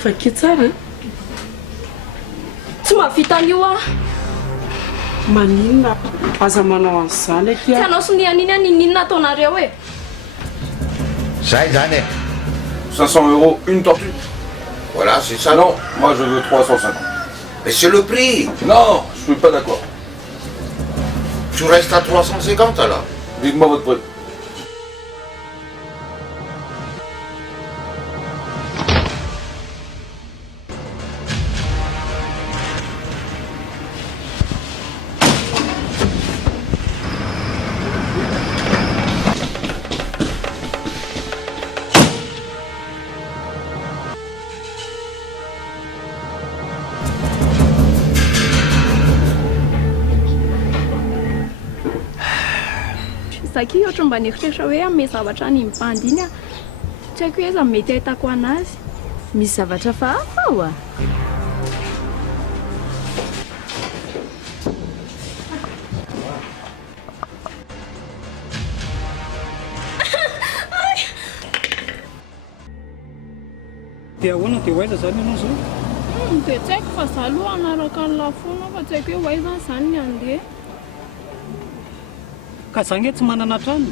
Fakky tsara. Tsy mahavita an'io a. Maninona aza manao an'izany Tsy anao sy nianina ninina ataonareo e. Ça est, Zane. 500 € une tortue. Voilà, c'est ça. Non, moi je veux 350. Mais c'est le prix. Non, je suis pas d'accord. Tu restes à 350 alors. Dites-moi votre prix. Zaki ohatra mba neritreritra hoe ame zavatra any mibandy iny a. Tsy haiko hoe aiza mety ahitako anazy. Misy zavatra fahafa ao a. Dia ahoana dia ho aiza zany ianao zao? Dia tsy haiko fa za aloha anaraka ny lafona fa tsy haiko hoe ho aiza zany ny andeha. Ka za nge tsy manana trano.